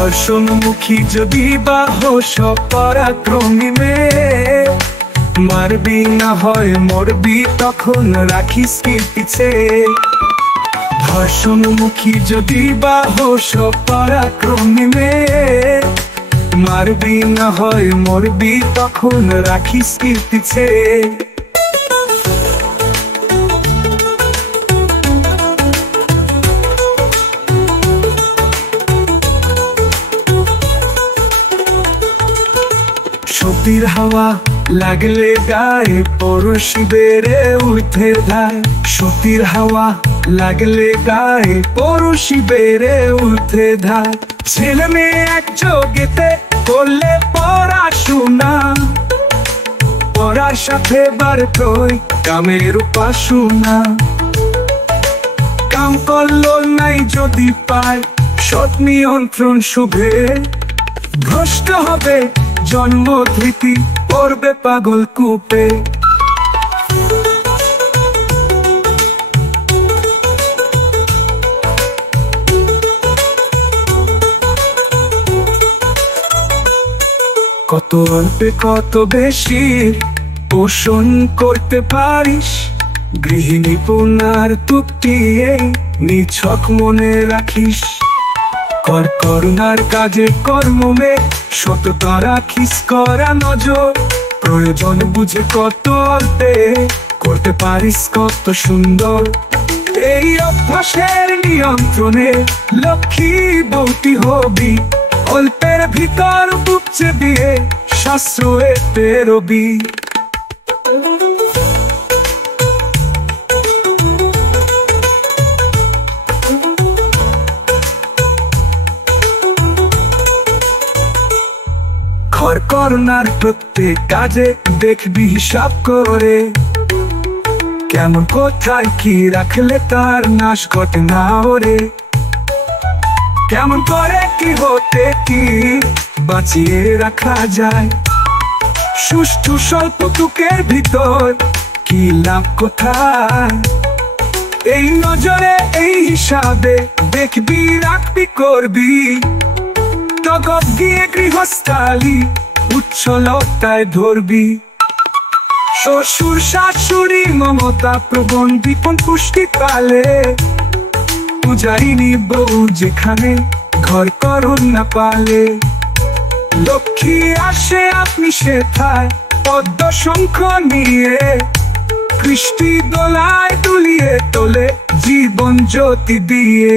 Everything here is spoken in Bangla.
ধর্ষণমুখী যদি বা হোস পরাক্রমী মেয়ে, মারবি না হয় মরবি তখন রাখিস কি পিছে। ধর্ষণমুখী যদি বা হোস পরাক্রমী মেয়ে, মারবি না হয় মরবি তখন রাখিস কি পিছে। সতীর হাওয়া লাগলে গায়ে পড়শি বেড়ে উঠে ধায়। সতীর হাওয়া লাগলে গায়ে পড়শি বেড়ে উঠে ধায়। ছেলে মেয়ে একযোগেতে করলে পড়াশোনা, পড়ার সাথে বাড়তই কামের উপাসনা। কাম করলো নাই যদি পায় সৎ নিয়ন্ত্রণ শুভে, ভ্রষ্ট হবে জন্মধৃতি পড়বে পাগল কূপে। কত অল্পে কত বেশি পোষণ করতে পারিস, গৃহিণী পুনার তুকটি নিছক মনে রাখিস। কর করুণার কাজে কর্মে সততা রাখিস করা নজর। প্রয়োজন বুঝে কত অল্পে করতে পারিস কত সুন্দর। এই অভ্যাসের নিয়ন্ত্রণে লক্ষ্মী বউটি হবি, অল্পের ভিতর বুঝছে দিয়ে সাশ্রয়ে বেরোবি। ঘর করোনার প্রত্যেক কাজে দেখবি হিসাব করে, কেমন কোথায় কি রাখলে তার নাশ ঘটে না ওরে। কেমন করে কি হতে কি বাঁচিয়ে রাখা যায়, সুষ্ঠু স্বল্প টুকের ভিতর কি লাভ কোথায়। এই নজরে এই হিসাবে দেখবি রাখবি করবি, তগব গিয়ে গৃহস্থালী উচ্ছলতায় ধরবি। শ্বশুর শাশুড়ি মমতা প্রবণ বিপন পুষ্টিকালে, পূজারিনী বউ যেখানে ঘর করুন না পালে। লক্ষ্মী আসে আপনি সেথায় পদ্ম শঙ্খ নিয়ে, কৃষ্টি দোলায় তুলিয়ে তোলে জীবন জ্যোতি দিয়ে।